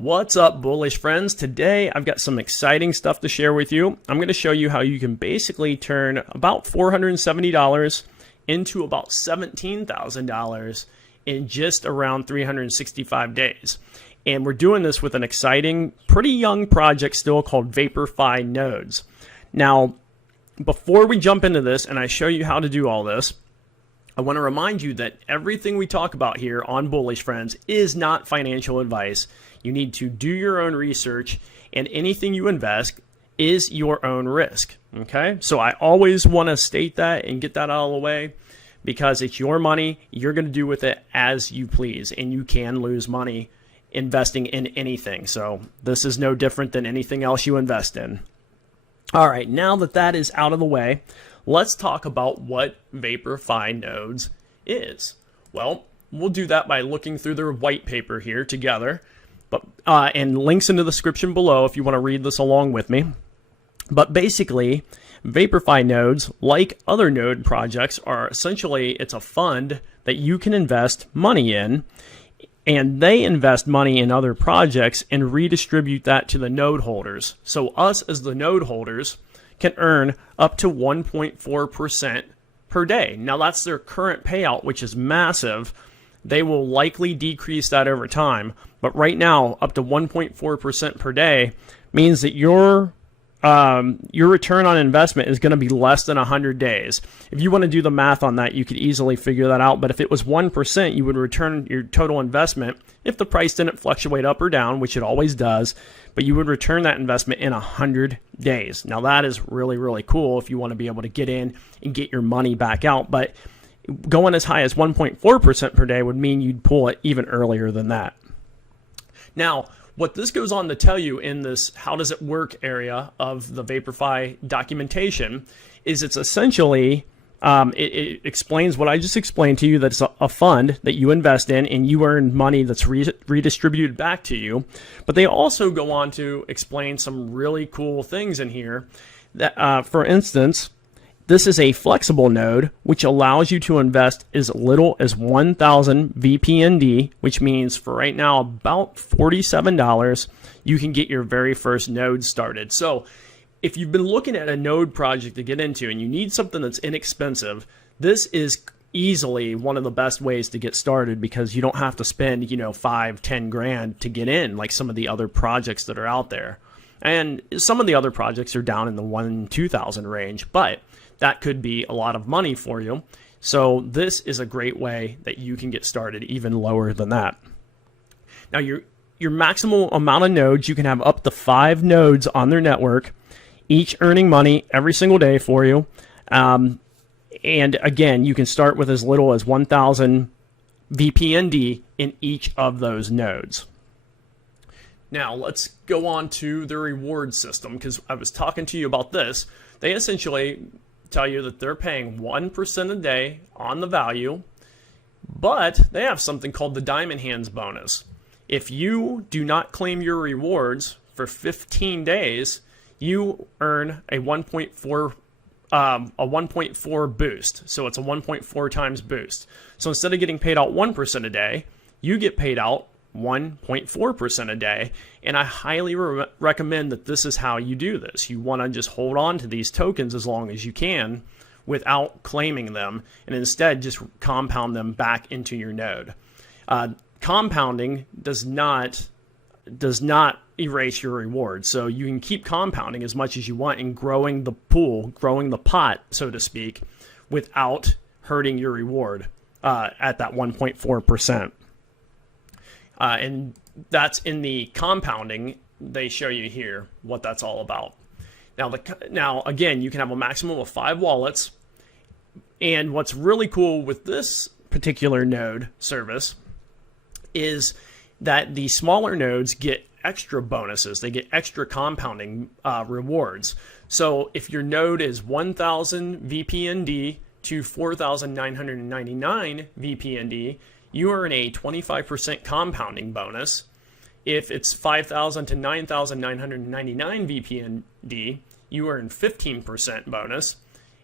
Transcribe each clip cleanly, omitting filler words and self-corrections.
What's up, bullish friends? Today I've got some exciting stuff to share with you. I'm going to show you how you can basically turn about $470 into about $17,000 in just around 365 days. And we're doing this with an exciting, pretty young project still called Vaporfi Nodes. Now, before we jump into this and I show you how to do all this, I want to remind you that everything we talk about here on Bullish Friends is not financial advice. You need to do your own research, and anything you invest is your own risk. Okay? So I always want to state that and get that out of the way, because it's your money. You're going to do with it as you please, and you can lose money investing in anything. So this is no different than anything else you invest in. All right, now that that is out of the way, let's talk about what Vaporfi Nodes is. Well, we'll do that by looking through their white paper here together, and links in the description below if you want to read this along with me. But basically, Vaporfi Nodes, like other node projects, are essentially, it's a fund that you can invest money in, and they invest money in other projects and redistribute that to the node holders. So us as the node holders can earn up to 1.4% per day. Now that's their current payout, which is massive. They will likely decrease that over time, but right now up to 1.4% per day means that your return on investment is going to be less than 100 days. If you want to do the math on that, you could easily figure that out. But if it was 1%, you would return your total investment, if the price didn't fluctuate up or down, which it always does, but you would return that investment in 100 days. Now that is really, really cool if you want to be able to get in and get your money back out. But going as high as 1.4% per day would mean you'd pull it even earlier than that. Now, what this goes on to tell you in this how does it work area of the Vaporfi documentation is it's essentially, it explains what I just explained to you, that it's a fund that you invest in and you earn money that's redistributed back to you. But they also go on to explain some really cool things in here. That, for instance, this is a flexible node, which allows you to invest as little as 1,000 VPND, which means for right now about $47, you can get your very first node started. So if you've been looking at a node project to get into and you need something that's inexpensive, this is easily one of the best ways to get started, because you don't have to spend, $5-10 grand to get in like some of the other projects that are out there. And some of the other projects are down in the $1,000-2,000 range, but that could be a lot of money for you. So this is a great way that you can get started even lower than that. Now your maximal amount of nodes, you can have up to 5 nodes on their network, each earning money every single day for you. And again, you can start with as little as 1,000 VPND in each of those nodes. Now let's go on to the reward system, because I was talking to you about this. They essentially tell you that they're paying 1% a day on the value, but they have something called the Diamond Hands bonus. If you do not claim your rewards for 15 days, you earn a 1.4 boost. So it's a 1.4 times boost. So instead of getting paid out 1% a day, you get paid out 1.4% a day, and I highly recommend that this is how you do this. You want to just hold on to these tokens as long as you can without claiming them, and instead just compound them back into your node. Compounding does not erase your reward, so you can keep compounding as much as you want and growing the pool, growing the pot, so to speak, without hurting your reward at that 1.4%. And that's in the compounding. They show you here what that's all about. Now again, you can have a maximum of 5 wallets. And what's really cool with this particular node service is that the smaller nodes get extra bonuses. They get extra compounding rewards. So if your node is 1,000 VPND to 4,999 VPND, you earn a 25% compounding bonus. If it's 5,000 to 9,999 VPND, you earn 15% bonus.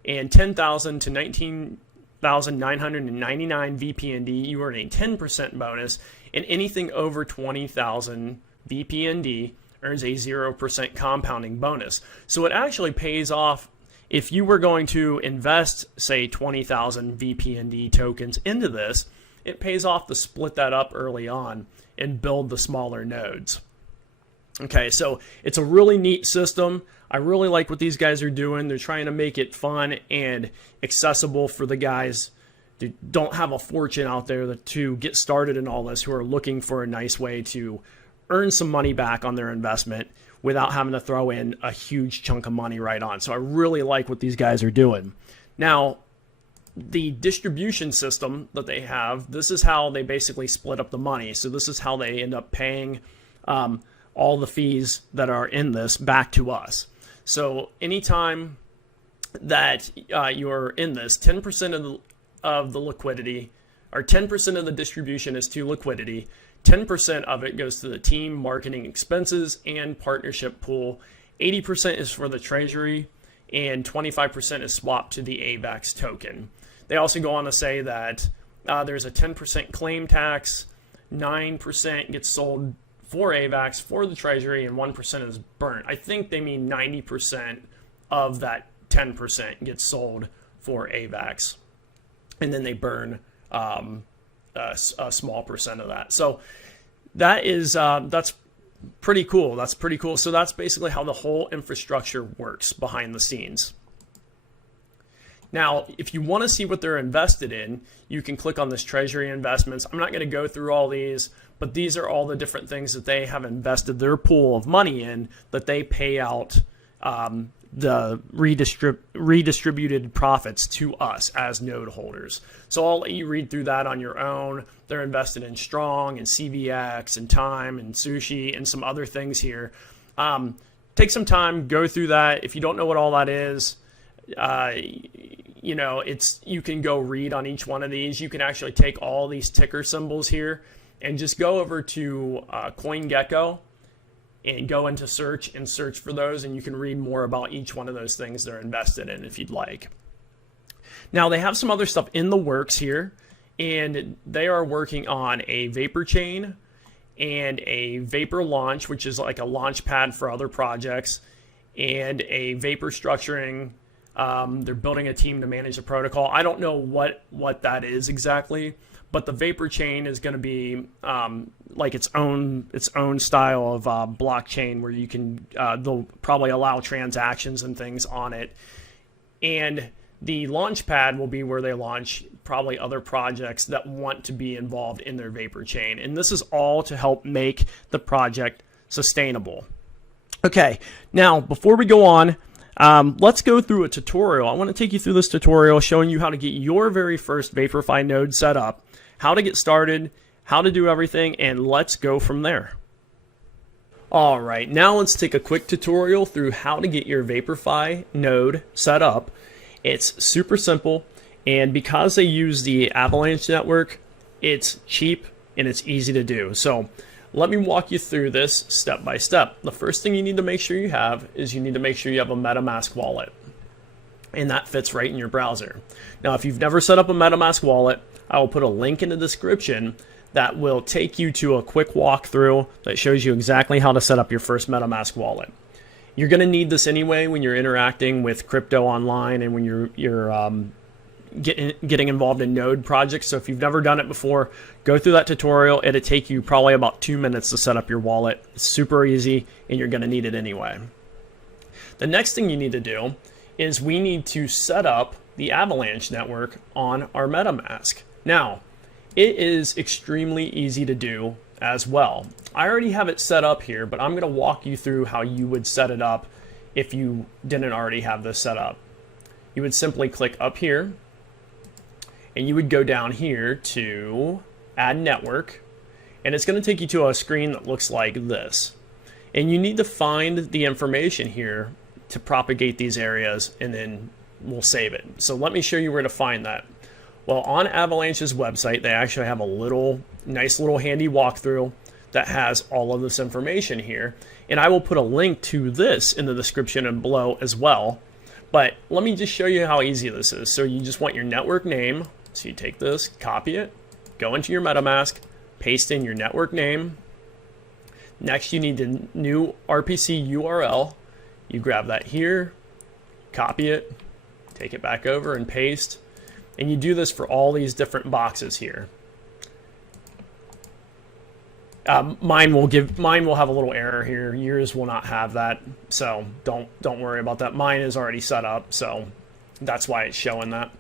And 10,000 to 19,999 VPND, you earn a 10% bonus. And anything over 20,000 VPND, earns a 0% compounding bonus. So it actually pays off if you were going to invest, say, 20,000 VPND tokens into this. It pays off to split that up early on and build the smaller nodes. Okay, so it's a really neat system. I really like what these guys are doing. They're trying to make it fun and accessible for the guys who don't have a fortune out there to get started in all this, who are looking for a nice way to earn some money back on their investment without having to throw in a huge chunk of money right on. So I really like what these guys are doing. Now, the distribution system that they have, this is how they basically split up the money. So this is how they end up paying all the fees that are in this back to us. So anytime that you're in this, 10% of the liquidity, or 10% of the distribution is to liquidity, 10% of it goes to the team marketing expenses and partnership pool, 80% is for the treasury, and 25% is swapped to the AVAX token. They also go on to say that there's a 10% claim tax, 9% gets sold for AVAX for the treasury, and 1% is burnt. I think they mean 90% of that 10% gets sold for AVAX, and then they burn a small percent of that. So that is that's pretty cool. That's pretty cool. So that's basically how the whole infrastructure works behind the scenes. Now, if you want to see what they're invested in, you can click on this Treasury Investments. I'm not going to go through all these, but these are all the different things that they have invested their pool of money in that they pay out the redistributed profits to us as node holders. So I'll let you read through that on your own. They're invested in Strong and CVX and Time and Sushi and some other things here. Take some time, go through that. If you don't know what all that is, you can go read on each one of these. You can actually take all these ticker symbols here and just go over to CoinGecko and go into search and search for those, and you can read more about each one of those things they're invested in if you'd like. Now, they have some other stuff in the works here, and they are working on a Vapor chain and a Vapor launch, which is like a launch pad for other projects, and a Vapor structuring. They're building a team to manage the protocol. I don't know what that is exactly, but the Vapor chain is going to be like its own style of blockchain where you can they'll probably allow transactions and things on it. And the launch pad will be where they launch probably other projects that want to be involved in their Vapor chain. And this is all to help make the project sustainable. Okay, now before we go on, let's go through a tutorial. I want to take you through this tutorial showing you how to get your very first Vaporfi node set up, how to get started, how to do everything, and let's go from there. All right, now let's take a quick tutorial through how to get your Vaporfi node set up. It's super simple, and because they use the Avalanche network, it's cheap and it's easy to do. So let me walk you through this step by step. The first thing you need to make sure you have is you need to make sure you have a MetaMask wallet, and that fits right in your browser. Now, if you've never set up a MetaMask wallet, I will put a link in the description that will take you to a quick walkthrough that shows you exactly how to set up your first MetaMask wallet. You're going to need this anyway when you're interacting with crypto online and when you're getting involved in node projects. So if you've never done it before, go through that tutorial. It'll take you probably about 2 minutes to set up your wallet. It's super easy, and you're going to need it anyway. The next thing you need to do is we need to set up the Avalanche network on our MetaMask. Now, it is extremely easy to do as well. I already have it set up here, but I'm going to walk you through how you would set it up if you didn't already have this set up. You would simply click up here, and you would go down here to Add Network, and it's going to take you to a screen that looks like this. And you need to find the information here to propagate these areas, and then we'll save it. So let me show you where to find that. Well, on Avalanche's website, they actually have a nice little handy walkthrough that has all of this information here. And I will put a link to this in the description and below as well. But let me just show you how easy this is. So you just want your network name. So you take this, copy it, go into your MetaMask, paste in your network name. Next, you need the new RPC URL. You grab that here, copy it, take it back over and paste. And you do this for all these different boxes here. Mine will have a little error here. Yours will not have that, so don't worry about that. Mine is already set up, so that's why it's showing that.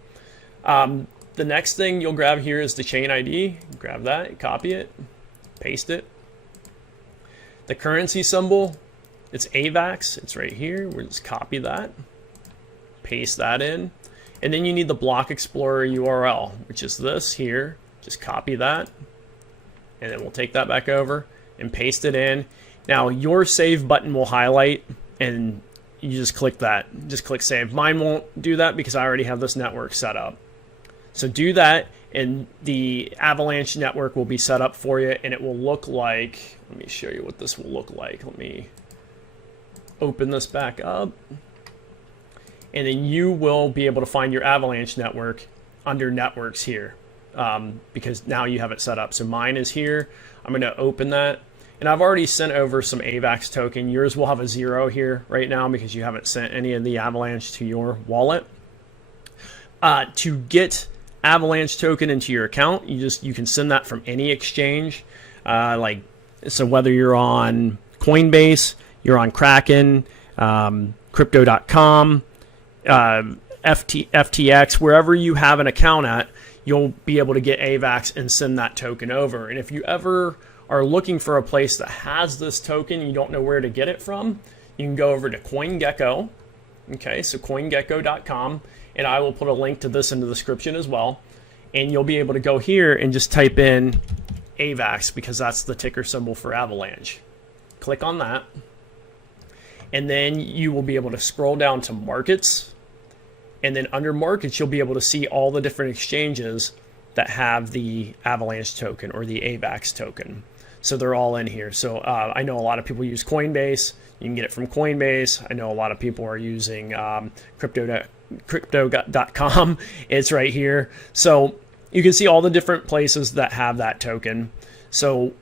The next thing you'll grab here is the chain ID. Grab that, copy it, paste it. The currency symbol, it's AVAX. It's right here. We'll just copy that, paste that in, and then you need the Block Explorer URL, which is this here. Just copy that, and then we'll take that back over and paste it in. Now your save button will highlight, and you just click that. Just click save. Mine won't do that because I already have this network set up. So do that, and the Avalanche network will be set up for you, and it will look like, let me show you what this will look like. Let me open this back up. And then you will be able to find your Avalanche network under networks here, because now you have it set up. So mine is here. I'm going to open that. And I've already sent over some AVAX token. Yours will have a 0 here right now because you haven't sent any of the Avalanche to your wallet. To get Avalanche token into your account, you can send that from any exchange. So whether you're on Coinbase, you're on Kraken, Crypto.com, FTX, wherever you have an account at, you'll be able to get AVAX and send that token over. And if you ever are looking for a place that has this token and you don't know where to get it from, you can go over to CoinGecko. Okay, so CoinGecko.com. And I will put a link to this in the description as well. And you'll be able to go here and just type in AVAX because that's the ticker symbol for Avalanche. Click on that. And then you will be able to scroll down to markets. And then under markets, you'll be able to see all the different exchanges that have the Avalanche token or the AVAX token. So they're all in here. So I know a lot of people use Coinbase. You can get it from Coinbase. I know a lot of people are using Crypto.com. It's right here. So you can see all the different places that have that token. So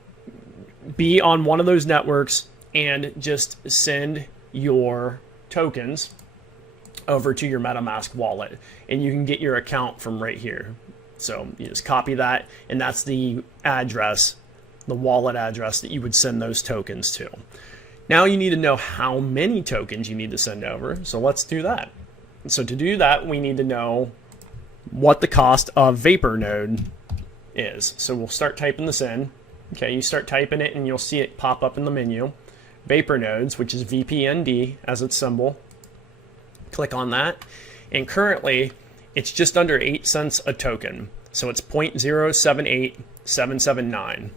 be on one of those networks and just send your tokens over to your MetaMask wallet, and you can get your account from right here. So you just copy that, and that's the address, the wallet address that you would send those tokens to. Now you need to know how many tokens you need to send over. So let's do that. So to do that, we need to know what the cost of Vapor Node is. So we'll start typing this in. Okay, you start typing it and you'll see it pop up in the menu. Vapor Nodes, which is VPND as its symbol. Click on that. And currently, it's just under 8 cents a token. So it's 0.078779.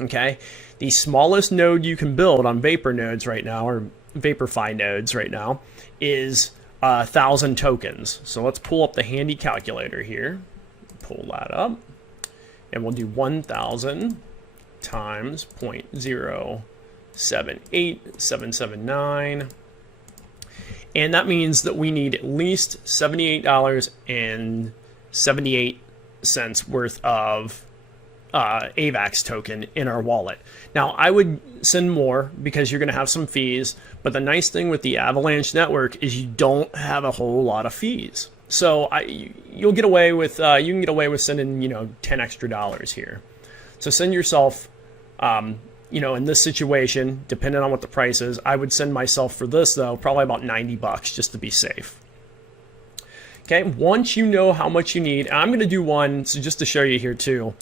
Okay, the smallest node you can build on Vapor Nodes right now, or Vaporfi Nodes right now, is 1,000 tokens. So let's pull up the handy calculator here. Pull that up. And we'll do 1,000 times 0.078779. And that means that we need at least $78.78 worth of AVAX token in our wallet. Now, I would send more because you're going to have some fees, but the nice thing with the Avalanche network is you don't have a whole lot of fees. So you'll get away with you can get away with sending $10 extra here. So send yourself in this situation, depending on what the price is, I would send myself for this though probably about $90 just to be safe. Okay, once you know how much you need, I'm going to do one, so just to show you here too.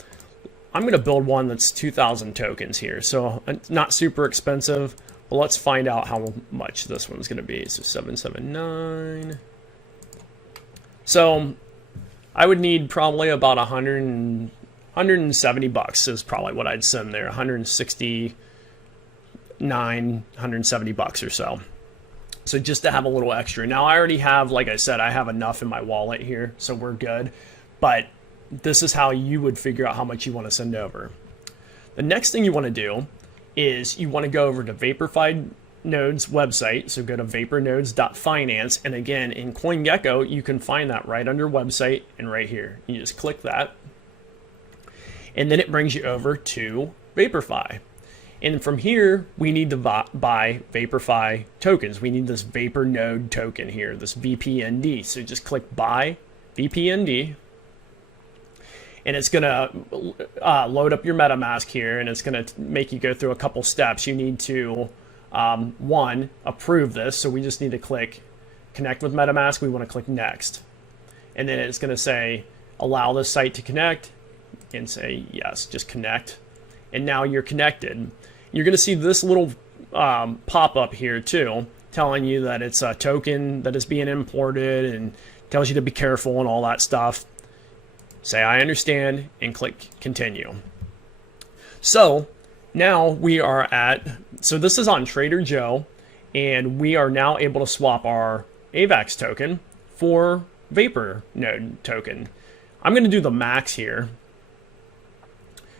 I'm going to build one that's 2,000 tokens here, so not super expensive, but let's find out how much this one's going to be. So 779. So I would need probably about 170 bucks is probably what I'd send there. 169, 170 bucks or so. So just to have a little extra. Now I already have, like I said, I have enough in my wallet here, so we're good. But this is how you would figure out how much you want to send over. The next thing you want to do is you want to go over to Vaporfi Nodes website. So go to vapornodes.finance. And again, in CoinGecko, you can find that right under website and right here. You just click that. And then it brings you over to Vaporfi. And from here, we need to buy Vaporfi tokens. We need this Vapor Node token here, this VPND. So just click Buy VPND. And it's going to load up your MetaMask here, and it's going to make you go through a couple steps. You need to, one, approve this. So we just need to click Connect with MetaMask. We want to click Next. And then it's going to say, allow this site to connect, and say, yes, just connect. And now you're connected. You're going to see this little pop-up here too, telling you that it's a token that is being imported and tells you to be careful and all that stuff. Say, I understand, and click continue. So now we are so this is on Trader Joe, and we are now able to swap our AVAX token for Vapor Node token. I'm going to do the max here.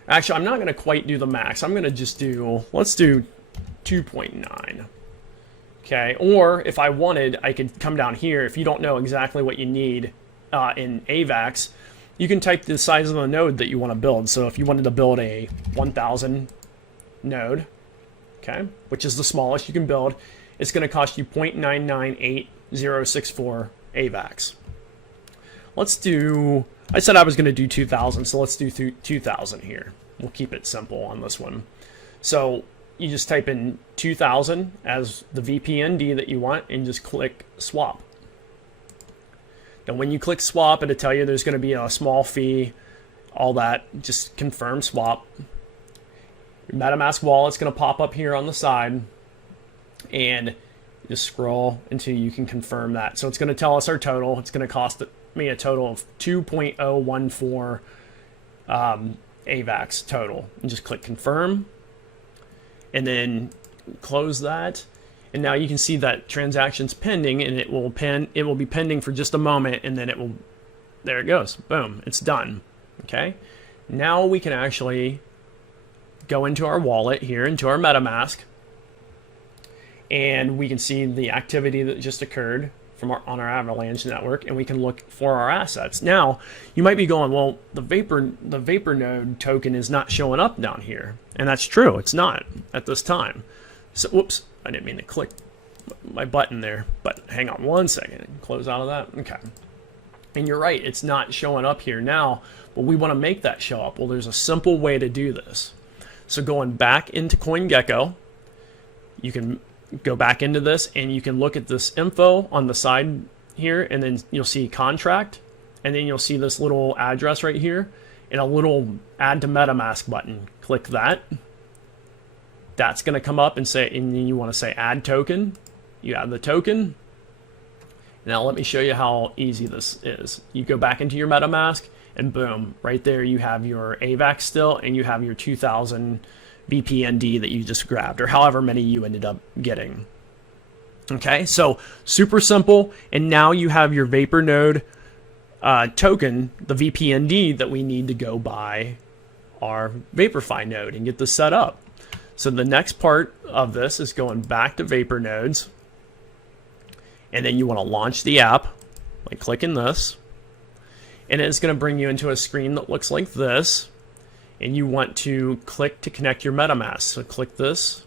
Actually, I'm not going to quite do the max. I'm going to just let's do 2.9. Okay, or if I wanted, I could come down here. If you don't know exactly what you need in AVAX, you can type the size of the node that you want to build. So if you wanted to build a 1,000 node, okay, which is the smallest you can build, it's going to cost you 0.998064 AVAX. Let's do, I said I was going to do 2,000, so let's do 2,000 here. We'll keep it simple on this one. So you just type in 2,000 as the VPND that you want and just click swap. Now when you click swap, it'll tell you there's going to be a small fee, all that. Just confirm swap. Your MetaMask wallet's going to pop up here on the side, and just scroll until you can confirm that. So it's going to tell us our total. It's going to cost me a total of 2.014 AVAX total. And just click confirm, and then close that. And now you can see that transaction's pending, and it will be pending for just a moment, and then there it goes. Boom, it's done. Okay. Now we can actually go into our wallet here, into our MetaMask, and we can see the activity that just occurred on our Avalanche network, and we can look for our assets. Now, you might be going, well, the Vapor Node token is not showing up down here. And that's true, it's not at this time. So, whoops, I didn't mean to click my button there, but hang on one second, close out of that, okay. And you're right, it's not showing up here now, but we wanna make that show up. Well, there's a simple way to do this. So going back into CoinGecko, you can go back into this, and you can look at this info on the side here, and then you'll see contract, and then you'll see this little address right here, and a little add to MetaMask button. Click that. That's going to come up and say, and then you want to say add token. You add the token. Now let me show you how easy this is. You go back into your MetaMask, and boom, right there you have your AVAX still, and you have your 2,000 VPND that you just grabbed, or however many you ended up getting. Okay, so super simple, and now you have your Vapor Node token, the VPND that we need to go buy our Vaporfi node and get this set up. So the next part of this is going back to Vapor Nodes, and then you want to launch the app by clicking this, and it's going to bring you into a screen that looks like this. And you want to click to connect your MetaMask. So click this.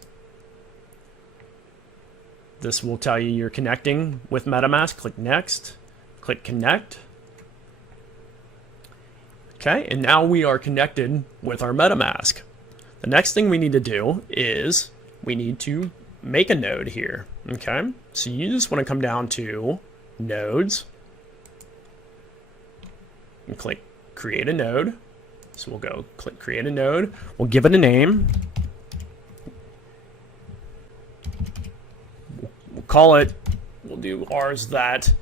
This will tell you you're connecting with MetaMask. Click next. Click connect. Okay, and now we are connected with our MetaMask. The next thing we need to do is we need to make a node here. Okay, so you just want to come down to nodes and click create a node. So we'll go click create a node. We'll give it a name. We'll call it, we'll do ours that.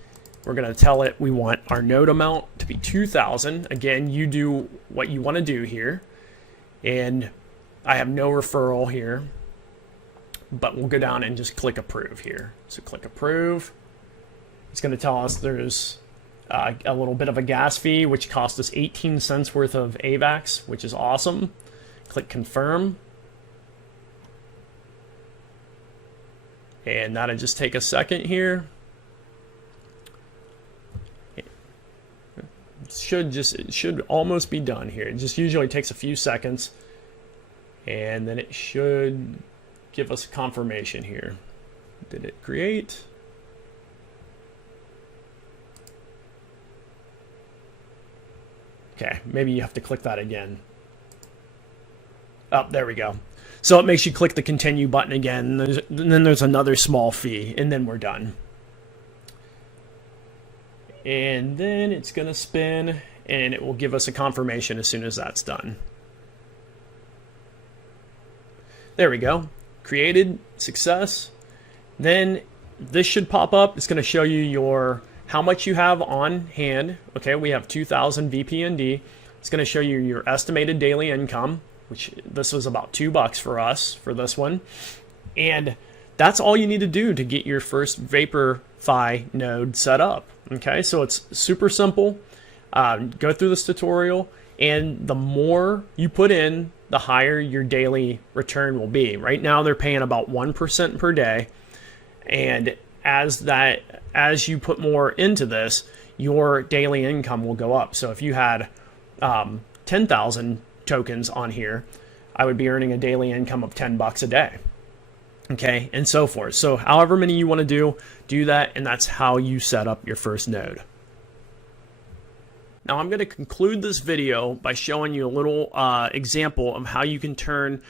We're going to tell it we want our node amount to be 2,000. Again, you do what you want to do here. And I have no referral here, but we'll go down and just click approve here. So click approve. It's going to tell us there's a little bit of a gas fee, which cost us 18 cents worth of AVAX, which is awesome. Click confirm. And that'll just take a second here. It should almost be done here. It just usually takes a few seconds. And then it should give us a confirmation here. Did it create? Okay, maybe you have to click that again. Oh, there we go. So it makes you click the continue button again, and then there's another small fee, and then we're done. And then it's going to spin, and it will give us a confirmation as soon as that's done. There we go. Created, success. Then this should pop up. It's going to show you how much you have on hand. Okay, we have 2,000 VPND. It's going to show you your estimated daily income, which this was about $2 for us for this one. And that's all you need to do to get your first Vaporfi node set up. Okay, so it's super simple. Go through this tutorial, and the more you put in, the higher your daily return will be. Right now they're paying about 1% per day, and as you put more into this, your daily income will go up. So if you had 10,000 tokens on here, I would be earning a daily income of $10 a day. Okay, and so forth. So however many you want to do that, and that's how you set up your first node. Now I'm going to conclude this video by showing you a little example of how you can turn,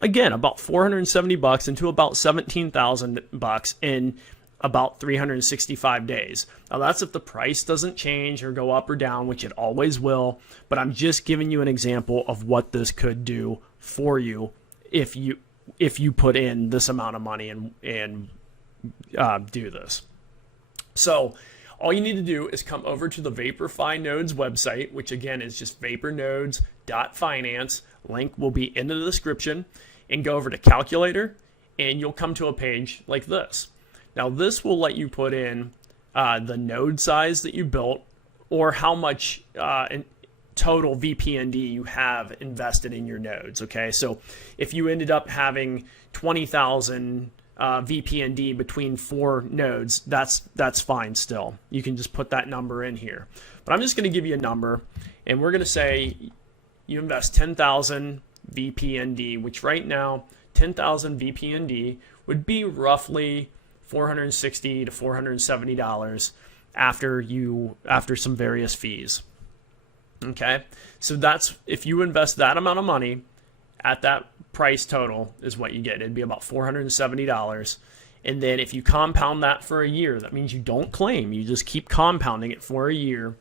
again, about $470 into about $17,000 in about 365 days. Now that's if the price doesn't change or go up or down, which it always will, but I'm just giving you an example of what this could do for you if you put in this amount of money and do this. So all you need to do is come over to the Vaporfi Nodes website, which again is just vapornodes.finance. Link will be in the description, and go over to calculator, and you'll come to a page like this. Now this will let you put in the node size that you built, or how much in total VPND you have invested in your nodes. Okay, so if you ended up having 20,000 VPND between 4 nodes, that's fine still. You can just put that number in here. But I'm just going to give you a number, and we're going to say you invest 10,000 VPND, which right now 10,000 VPND would be roughly $460 to $470 after some various fees. Okay, so that's, if you invest that amount of money at that price total is what you get. It'd be about $470. And then if you compound that for a year, that means you don't claim, you just keep compounding it for a year.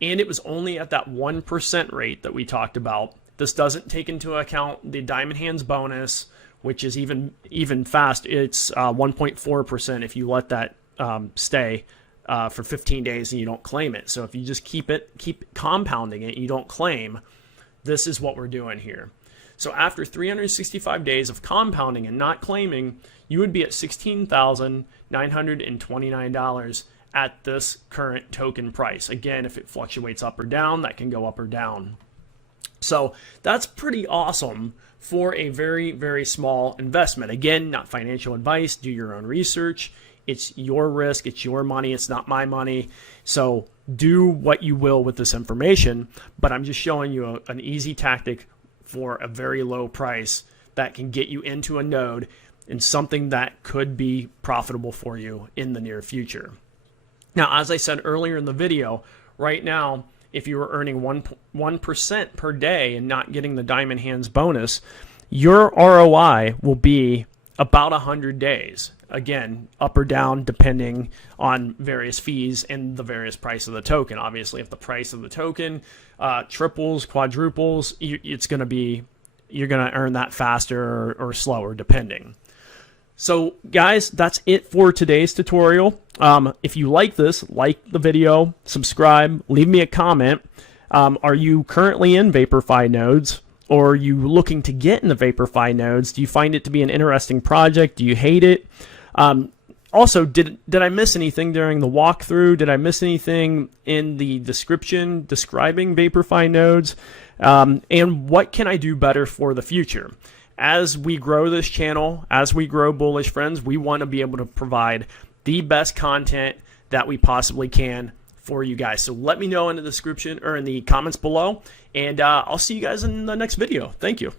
And it was only at that 1% rate that we talked about. This doesn't take into account the Diamond Hands bonus, which is even fast. It's 1.4% if you let that stay for 15 days and you don't claim it. So if you just keep compounding it and you don't claim, this is what we're doing here. So after 365 days of compounding and not claiming, you would be at $16,929 at this current token price. Again, if it fluctuates up or down, that can go up or down. So that's pretty awesome for a very, very small investment. Again, not financial advice. Do your own research. It's your risk. It's your money. It's not my money. So do what you will with this information. But I'm just showing you an easy tactic for a very low price that can get you into a node and something that could be profitable for you in the near future. Now, as I said earlier in the video, right now, if you were earning 1% per day and not getting the Diamond Hands bonus, your ROI will be about 100 days. Again, up or down depending on various fees and the various price of the token. Obviously, if the price of the token triples, quadruples, you're going to earn that faster or slower depending. So guys, that's it for today's tutorial. If you like this, like the video, subscribe, leave me a comment. Are you currently in Vaporfi Nodes? Or are you looking to get in the Vaporfi Nodes? Do you find it to be an interesting project? Do you hate it? Also, did I miss anything during the walkthrough? Did I miss anything in the description describing Vaporfi Nodes? And what can I do better for the future? As we grow this channel, as we grow Bullish Friends, we want to be able to provide the best content that we possibly can for you guys. So let me know in the description or in the comments below, and I'll see you guys in the next video. Thank you.